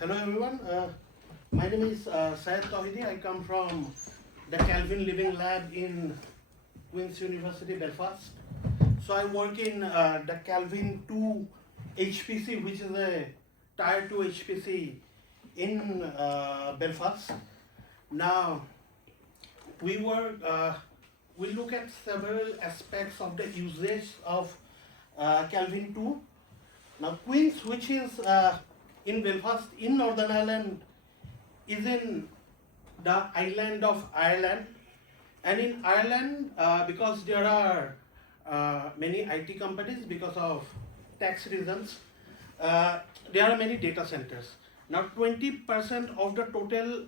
Hello everyone, my name is Syed Tawhidi. I come from the Kelvin Living Lab in Queen's University, Belfast. So I work in the Kelvin 2 HPC, which is a Tier 2 HPC in Belfast. Now, we look at several aspects of the usage of Kelvin 2. Now, Queen's, which is in Belfast, in Northern Ireland, is in the island of Ireland. And in Ireland, because there are many IT companies, because of tax reasons, there are many data centers. Now, 20% of the total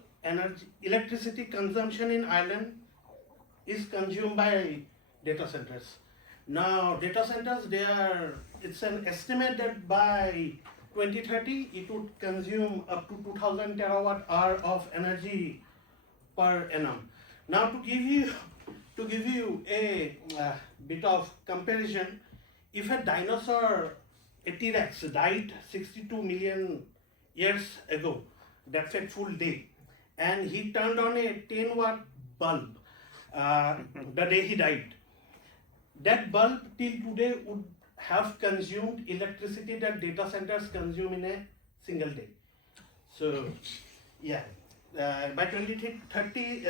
electricity consumption in Ireland is consumed by data centers. Now, data centers, it's an estimate that by 2030, it would consume up to 2000 terawatt hour of energy per annum. Now, to give you a bit of comparison, if a dinosaur, a T-Rex, died 62 million years ago, that fateful day, and he turned on a 10-watt bulb the day he died, that bulb till today would have consumed electricity that data centers consume in a single day. So, yeah, by 2030,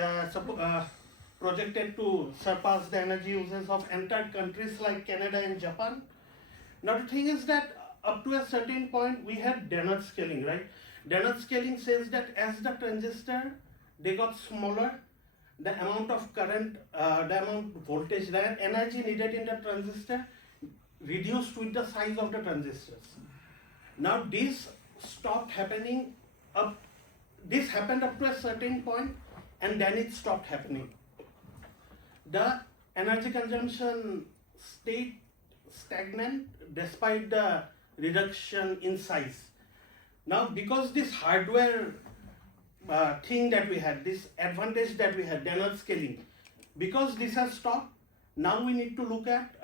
projected to surpass the energy uses of entire countries like Canada and Japan. Now, the thing is that up to a certain point, we had Dennard scaling, right? Dennard scaling says that as the transistor, they got smaller, the amount of current, the amount of voltage, the energy needed in the transistor reduced with the size of the transistors. Now this stopped happening this happened up to a certain point and then it stopped happening. The energy consumption stayed stagnant despite the reduction in size. Now because this hardware thing that we had, this advantage that we had, Dennard scaling, because this has stopped, now we need to look at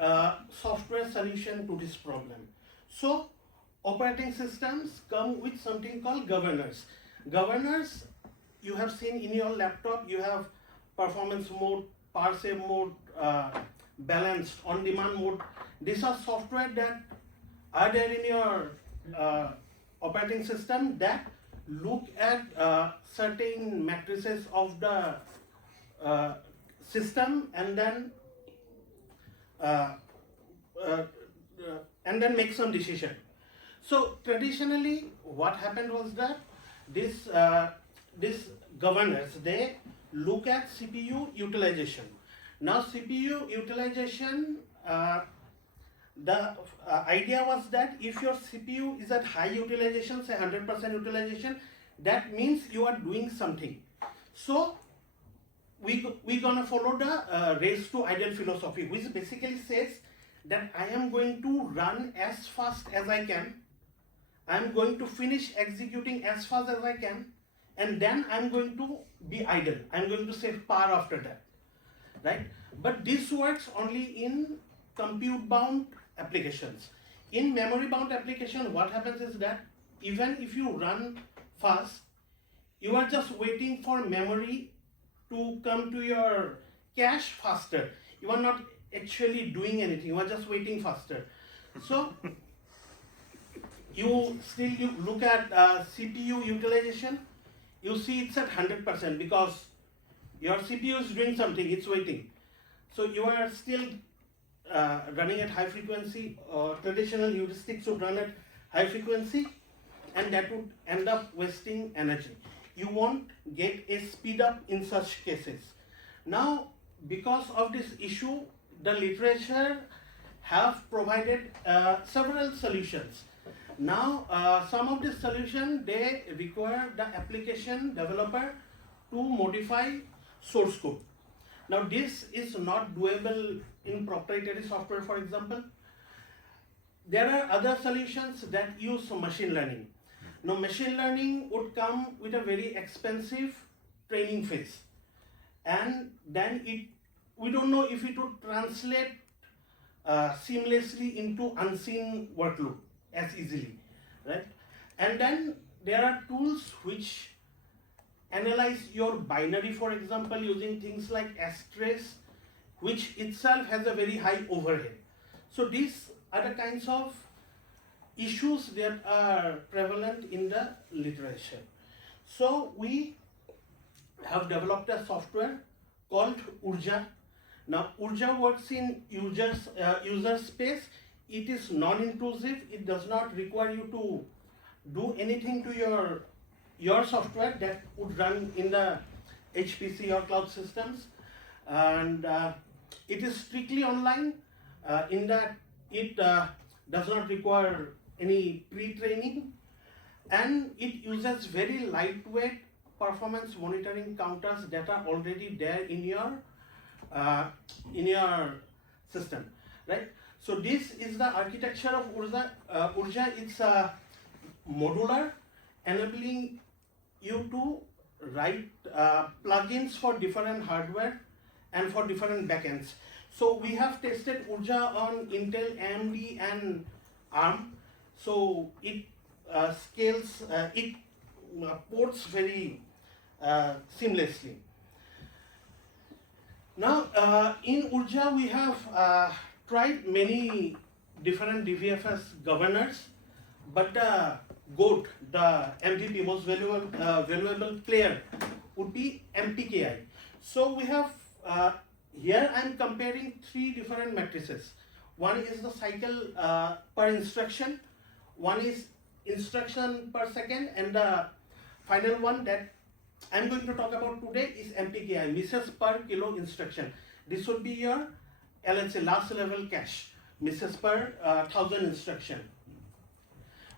software solution to this problem. So operating systems come with something called governors. Governors, you have seen in your laptop, you have performance mode, parse mode, balanced, on-demand mode. These are software that are there in your operating system that look at certain matrices of the system and then make some decision. So traditionally, what happened was that these governors, they look at CPU utilization. Now CPU utilization, the idea was that if your CPU is at high utilization, say 100% utilization, that means you are doing something. So we're gonna follow the race to idle philosophy, which basically says that I am going to run as fast as I can, I'm going to finish executing as fast as I can, and then I'm going to be idle. I'm going to save power after that, right? But this works only in compute-bound applications. In memory-bound application, what happens is that even if you run fast, you are just waiting for memory to come to your cache faster. You are not actually doing anything, you are just waiting faster. So you look at CPU utilization, you see it's at 100% because your CPU is doing something, it's waiting. So you are still running at high frequency. Traditional heuristics would run at high frequency, and that would end up wasting energy. You won't get a speed up in such cases. Now, because of this issue, the literature have provided several solutions. Now, some of these solutions, they require the application developer to modify source code. Now, this is not doable in proprietary software, for example. There are other solutions that use machine learning. Now, machine learning would come with a very expensive training phase. And then we don't know if it would translate seamlessly into unseen workload as easily, right? And then there are tools which analyze your binary, for example, using things like S-trace, which itself has a very high overhead. So these are the kinds of issues that are prevalent in the literature. So we have developed a software called Urja. Now Urja works in user space. It is non-intrusive. It does not require you to do anything to your software that would run in the HPC or cloud systems, and it is strictly online in that it does not require any pre-training, and it uses very lightweight performance monitoring counters that are already there in your system, right? So this is the architecture of Urja. Urja, it's modular, enabling you to write plugins for different hardware and for different backends. So we have tested Urja on Intel, AMD, and ARM. So it scales, it ports very seamlessly. Now, in Urja, we have tried many different DVFS governors, but the GOAT, the MVP, most valuable player, would be MPKI. So we have, here I am comparing three different matrices. One is the cycle per instruction, one is instruction per second, and the final one that I am going to talk about today is MPKI, misses per kilo instruction. This would be your LHC, last level cache, misses per 1000 instruction,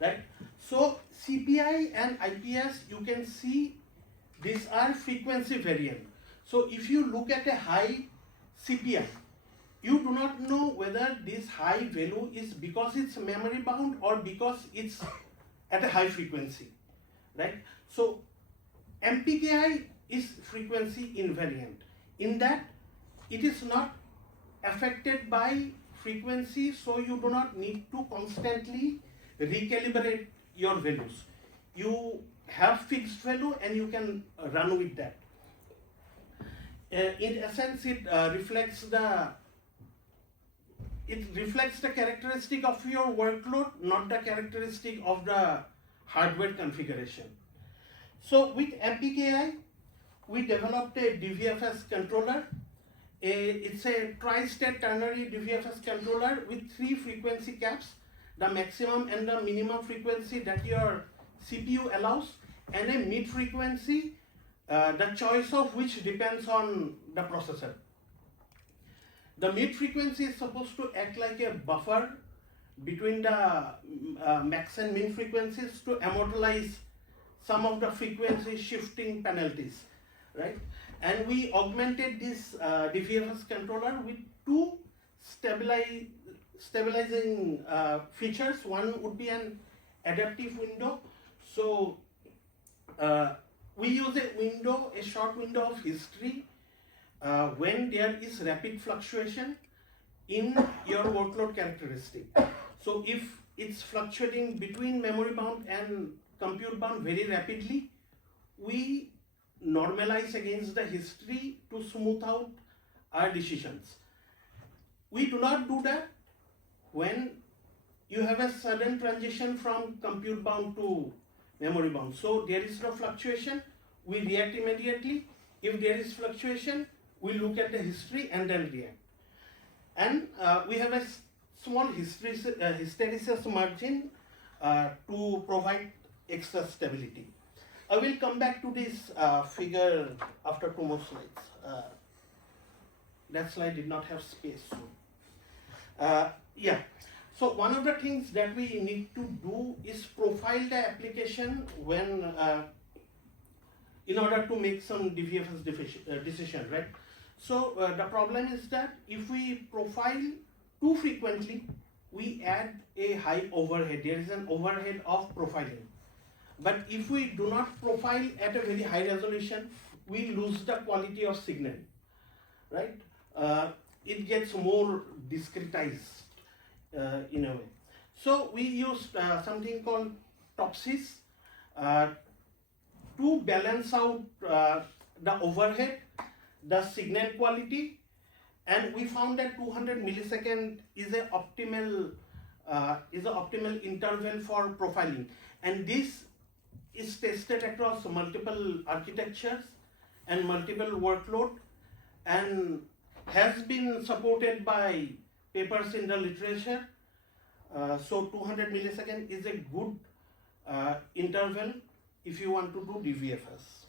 right? So CPI and IPS, you can see these are frequency variant. So if you look at a high CPI, you do not know whether this high value is because it's memory bound or because it's at a high frequency, right? So MPKI is frequency invariant in that it is not affected by frequency, so you do not need to constantly recalibrate your values. You have fixed value and you can run with that. In essence, it reflects the characteristic of your workload, not the characteristic of the hardware configuration. So with MPKI, we developed a DVFS controller. It's a tri-state ternary DVFS controller with 3 frequency caps, the maximum and the minimum frequency that your CPU allows, and a mid frequency, the choice of which depends on the processor. The mid frequency is supposed to act like a buffer between the max and min frequencies to amortize some of the frequency shifting penalties, right? And we augmented this DVFS controller with 2 stabilizing features. One would be an adaptive window. So we use a short window of history when there is rapid fluctuation in your workload characteristic. So if it's fluctuating between memory bound and compute bound very rapidly, we normalize against the history to smooth out our decisions. We do not do that when you have a sudden transition from compute bound to memory bound. So there is no fluctuation, we react immediately. If there is fluctuation, we look at the history and then react. And we have a small hysteresis margin to provide extra stability. I will come back to this figure after 2 more slides. That slide did not have space. Yeah. So one of the things that we need to do is profile the application when, in order to make some DVFS decision, right? So the problem is that if we profile too frequently, we add a high overhead. There is an overhead of profiling. But if we do not profile at a very high resolution, we lose the quality of signal, right? It gets more discretized in a way. So we used something called TOPSIS. uh, to balance out the overhead, the signal quality, and we found that 200 millisecond is a optimal interval for profiling, and this is tested across multiple architectures and multiple workload, and has been supported by papers in the literature. So 200 millisecond is a good interval if you want to do DVFS.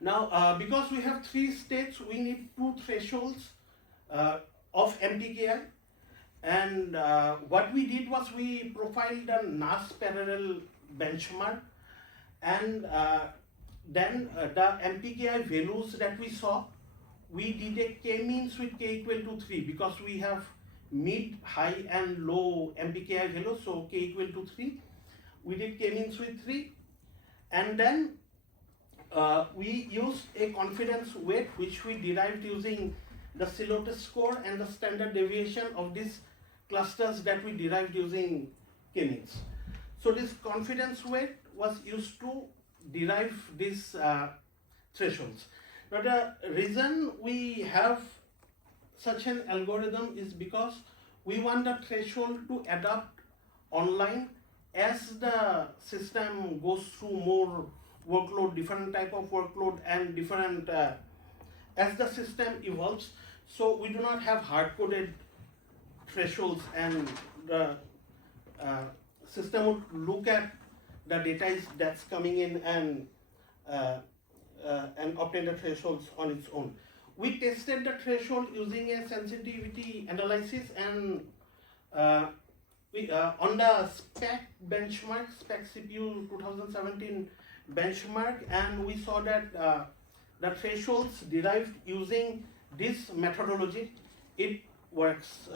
Now, because we have 3 states, we need 2 thresholds of MTKI. And what we did was we profiled a NAS parallel benchmark, and then the MPKI values that we saw, we did a k-means with k equal to 3 because we have mid, high and low MPKI values, so k equal to 3. We did k-means with 3, and then we used a confidence weight which we derived using the Silotes score and the standard deviation of these clusters that we derived using k-means. So this confidence weight was used to derive these thresholds. Now the reason we have such an algorithm is because we want the threshold to adapt online as the system goes through more workload, different type of workload, and different as the system evolves. So we do not have hard-coded thresholds, and the system would look at the data that's coming in and obtain the thresholds on its own. We tested the threshold using a sensitivity analysis, and on the SPEC benchmark, SPEC CPU 2017 benchmark, and we saw that the thresholds derived using this methodology, it works.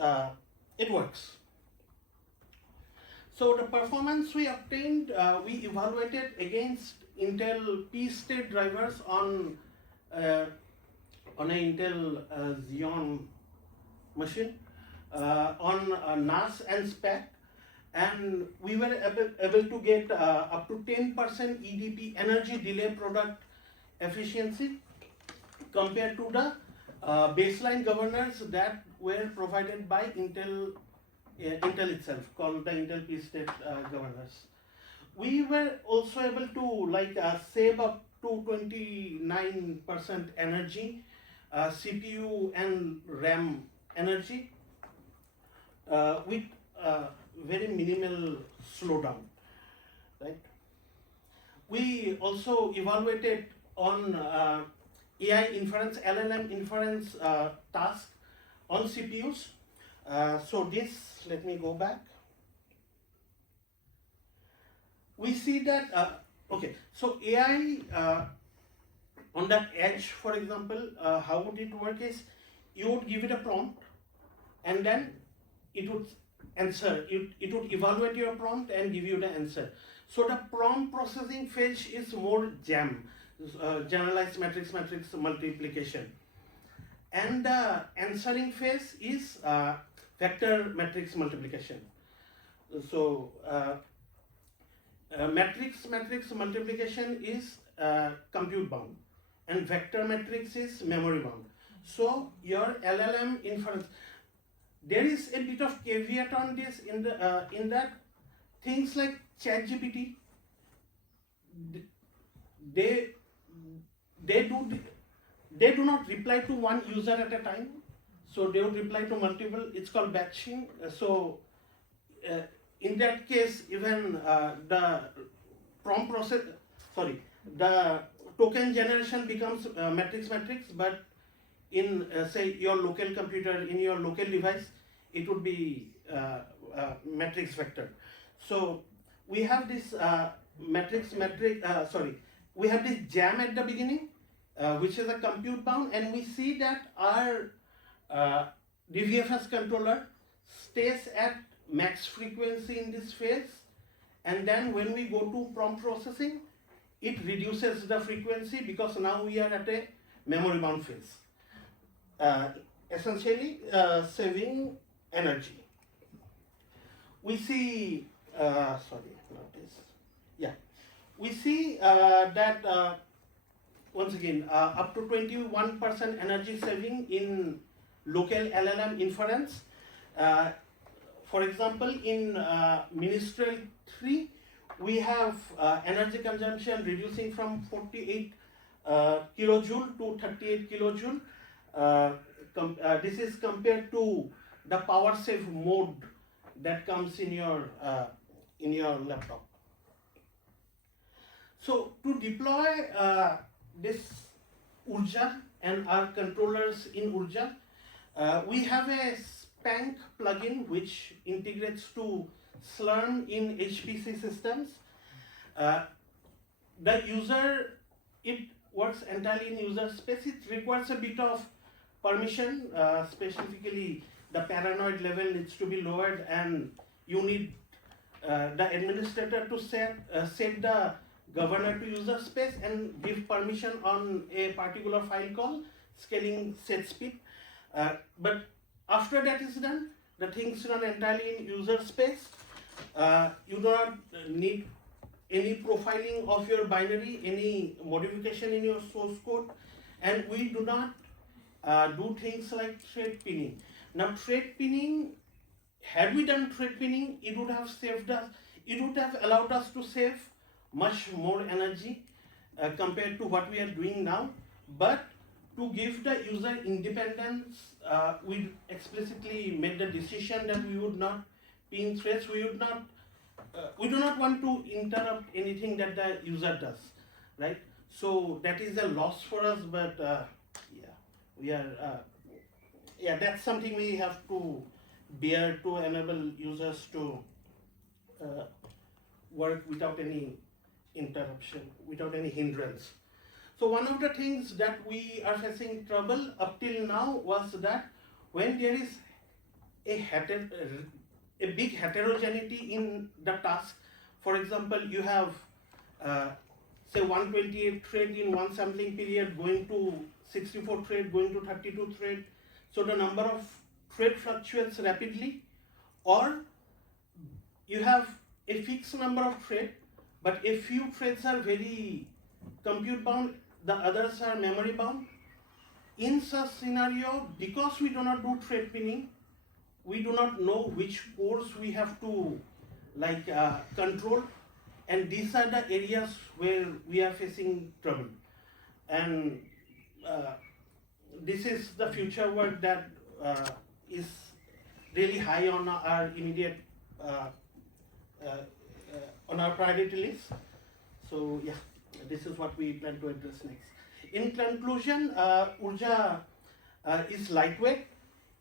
So the performance we obtained, we evaluated against Intel P-state drivers on an Intel Xeon machine on NAS and SPEC, and we were able to get up to 10% EDP, energy delay product efficiency, compared to the baseline governors that were provided by Intel itself, called the Intel P-state governors. We were also able to save up to 29% energy, CPU and RAM energy, with very minimal slowdown, right? We also evaluated on AI inference, LLM inference task on CPUs. So this, let me go back. We see that, okay, so AI on the edge, for example, how would it work is, you would give it a prompt, and then it would answer, it would evaluate your prompt and give you the answer. So the prompt processing phase is more GAM, generalized matrix multiplication. And the answering phase is vector matrix multiplication. So matrix multiplication is compute bound, and vector matrix is memory bound. So your LLM inference, there is a bit of caveat on this in that things like ChatGPT, they do not reply to one user at a time, so they would reply to multiple. It's called batching. So in that case, even the prompt process, the token generation becomes matrix, but in say your local computer, in your local device, it would be matrix vector. So we have this we have this jam at the beginning, which is a compute bound, and we see that our DVFS controller stays at max frequency in this phase, and then when we go to prompt processing, it reduces the frequency because now we are at a memory bound phase, essentially saving energy. We see, we see that once again up to 21% energy saving in local LLM inference. For example, in Ministerial 3, we have energy consumption reducing from 48 kilojoule to 38 kilojoule. This is compared to the power save mode that comes in your laptop. So to deploy this Urja and our controllers in Urja, we have a Spank plugin which integrates to Slurm in HPC systems. The user, it works entirely in user space. It requires a bit of permission, specifically the paranoid level needs to be lowered, and you need the administrator to set the governor to user space and give permission on a particular file call, scaling set speed. But after that is done, the things run entirely in user space. You do not need any profiling of your binary, any modification in your source code, and we do not do things like thread pinning. Now, thread pinning, had we done thread pinning, it would have saved us, it would have allowed us to save much more energy compared to what we are doing now. But to give the user independence, we explicitly made the decision that we would not pin threads. We would not. We do not want to interrupt anything that the user does, right? So that is a loss for us. But yeah, we are. Yeah, that's something we have to bear to enable users to work without any interruption, without any hindrance. So one of the things that we are facing trouble up till now was that when there is a big heterogeneity in the task, for example, you have say 128 thread in one sampling period going to 64 thread, going to 32 thread. So the number of thread fluctuates rapidly, or you have a fixed number of thread, but a few threads are very compute bound, the others are memory bound. In such scenario, because we do not do thread pinning, we do not know which cores we have to control, and these are the areas where we are facing trouble. And this is the future work that is really high on our immediate on our priority list. So yeah, this is what we plan to address next. In conclusion, Urja is lightweight.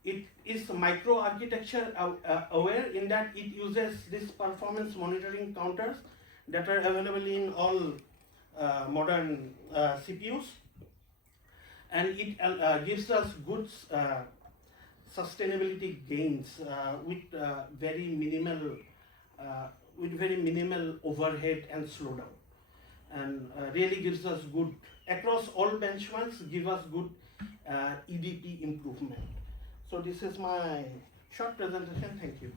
It is micro-architecture aware in that it uses this performance monitoring counters that are available in all modern CPUs, and it gives us good sustainability gains with very minimal overhead and slowdown, and really gives us good across all benchmarks. Give us good EDP improvement. So this is my short presentation. Thank you.